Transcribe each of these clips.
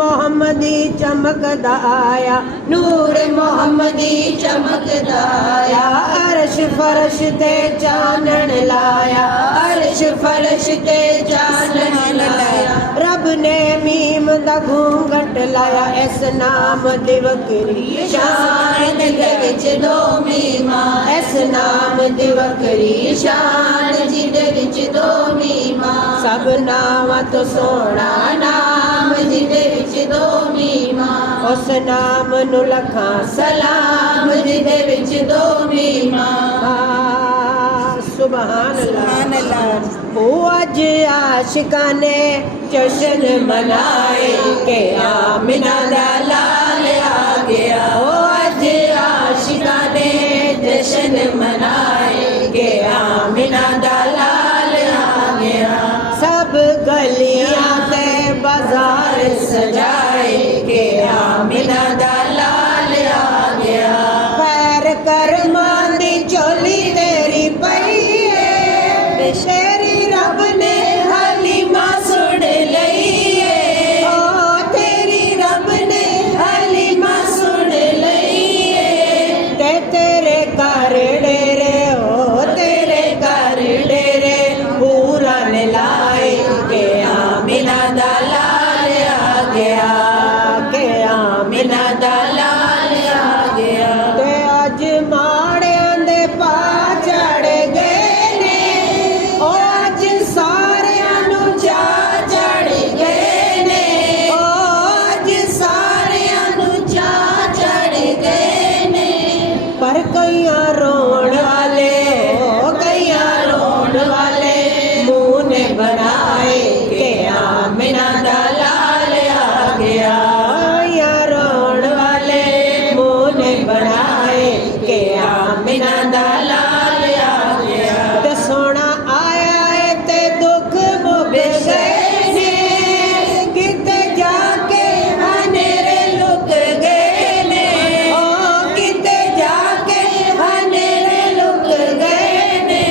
मोहम्मदी चमकदा आया, नूर मोहम्मदी चमकदा आया। अर्श फर्श ते चानन लाया, अर्श फर्श ते चानन लाया। रब ने मीम दा घूंघट लाया, इस नाम दी वकरी शान दे विच दो मीमा, इस नाम दी वकरी शान जिदे विच दो मीमा। सब नावां तो सोहना नाम जिदे विच दो मीमा, उस नाम नू लखां सलाम जिदे विच दो मीमा। सुभान सुभान अल्लाह। अल्लाह। ओ अज आशिकाने जश्न मनाए के आमिना दा लाल आ गया। ओ अज आशिकाने जश्न मनाए के आमिना दा लाल आ गया। सब गलियां ते बाजार सजाए के आमिना दा लाल आ गया। पैर करमां दी चोली तेरी पई है, तेरी रब ने हलीमा सुन लई है। ओ तेरी रब ने हलीमा सुन लई है। ते तेरे घर डेरे हो, तेरे घर डेरे पूरा ने लाए के आमिना दा लाल आ गया। के आमिना दा लाल आ गया। ते अज माड़ियां दे पा चढ़ गए ने, ओ अज सारियां नू चा चढ़ गए ने। ओ अज सारियां नू चा चढ़ गए ने। पर कईयां रोण वाले हो, कईयां रोण वाले मुंह ने बनाए के आमिना दा लाल आ गया। कईयां रोण वाले मुंह ने बनाए के आमिना दा लाल आ गया। ते सोना आया है ते दुख मुक गए ने, किते जाके हनेरे लुक गए ने। ओ किते जाके हनेरे लुक गए ने।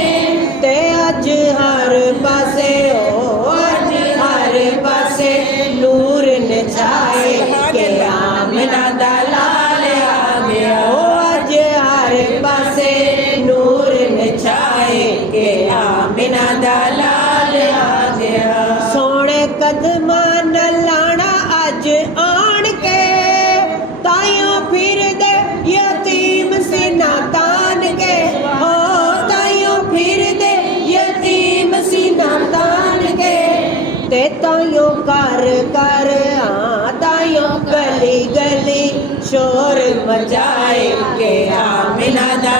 ते अज हर पासे हो, अज हर पासे नूर ने छाए के आमिना दा लाल आ गया। ओ अज हर पासे नूर ने छाए के आमिना दा लाल आ गया। सोने कदमां न लाना अज आन के, ताइयों फिर दे यतीम सीना तान के। ओ ताइयों फिर दे यतीम सीना तान के। ते ताइयों कर कर ताइयों गली गली शोर मचाए के आमिना दा